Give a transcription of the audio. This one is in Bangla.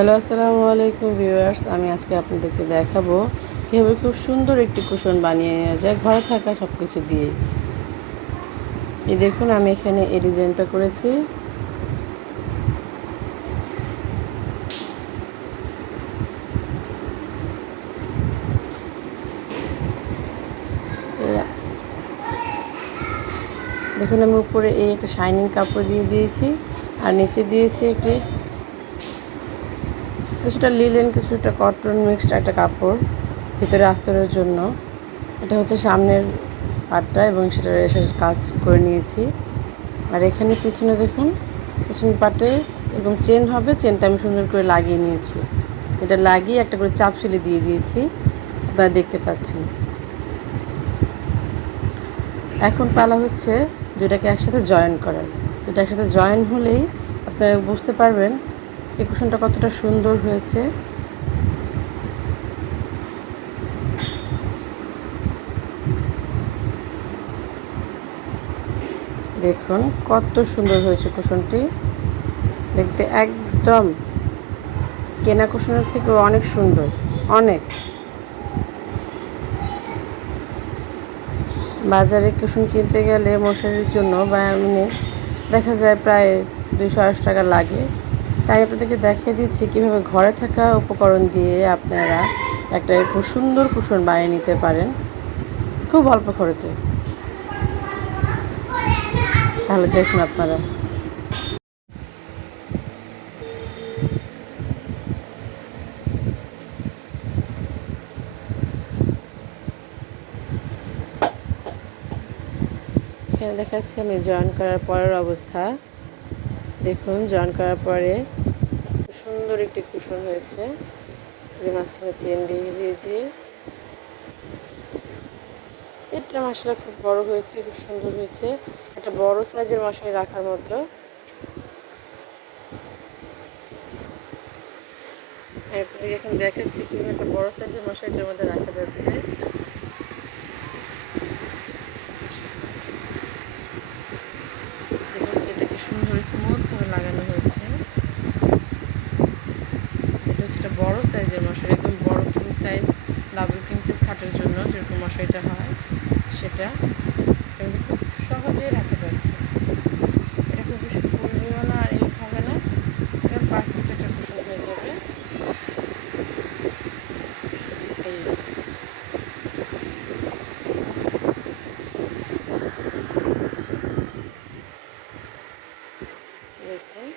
হ্যালো, আসসালামু আলাইকুম ভিউয়ার্স। আমি আজকে আপনাদেরকে দেখাবো কীভাবে খুব সুন্দর একটি কুশন বানিয়ে নেওয়া যায় ঘরে থাকা সব কিছু দিয়েই। এই দেখুন, আমি এখানে এই ডিজাইনটা করেছি। দেখুন, আমি উপরে এই একটা শাইনিং কাপড় দিয়ে দিয়েছি, আর নিচে দিয়েছি কিছুটা লিলেন, কিছুটা কটন মিক্সড একটা কাপড় ভিতরে আস্তরের জন্য। এটা হচ্ছে সামনের পাটটা, এবং সেটার এসে কাজ করে নিয়েছি। আর এখানে পিছনে দেখুন, পিছন পাটে এরকম চেন হবে, চেনটা আমি সুন্দর করে লাগিয়ে নিয়েছি। এটা লাগিয়ে একটা করে চাপ সেলাই দিয়ে দিয়েছি, আপনারা দেখতে পাচ্ছেন। এখন পালা হচ্ছে দুইটাকে একসাথে জয়েন করার। দুটো একসাথে জয়েন হলেই আপনারা বুঝতে পারবেন এই কুশনটা কতটা সুন্দর হয়েছে। দেখুন কত সুন্দর হয়েছে কুশনটি, দেখতে একদম কেনা কুশনের থেকেও অনেক সুন্দর, অনেক। বাজারে কুশন কিনতে গেলে মশারির জন্য বা এমনি দেখা যায় প্রায় 200 টাকা লাগে। তাই আপনাদেরকে দেখিয়ে দিচ্ছি কীভাবে ঘরে থাকা উপকরণ দিয়ে আপনারা একটা খুব সুন্দর কুশন বানিয়ে নিতে পারেন খুব অল্প খরচে। তাহলে দেখুন আপনারা। এখানে দেখাচ্ছি আমি জয়েন করার পরের অবস্থা। দেখুন, জয়েন করার পরে সুন্দর একটি কুশন হয়েছে, যে মাঝখানে চেন দিয়ে দিয়েছি। এটা মশলা খুব বড় হয়েছে, খুব সুন্দর হয়েছে, একটা বড় সাইজের মশারি রাখার মতো। এখন দেখাচ্ছি কিভাবে একটা বড় সাইজের মশারিটার মধ্যে রাখা যাচ্ছে। দেখুন যেটাকে সুন্দর স্মুথ করে লাগানো হয়েছে। এটা হচ্ছে একটা বড় সাইজের মশারি, একদম বড় king size, double king size খাটের জন্য যেরকম মশারিটা হয় সেটা। এবং খুব সহজেই রাখা যাচ্ছে। এটা খুব বেশি ফুলবেও না, আর এই হবে না, এটা পারফেক্ট একটা কুশন হয়ে যাবে। এই দেখুন।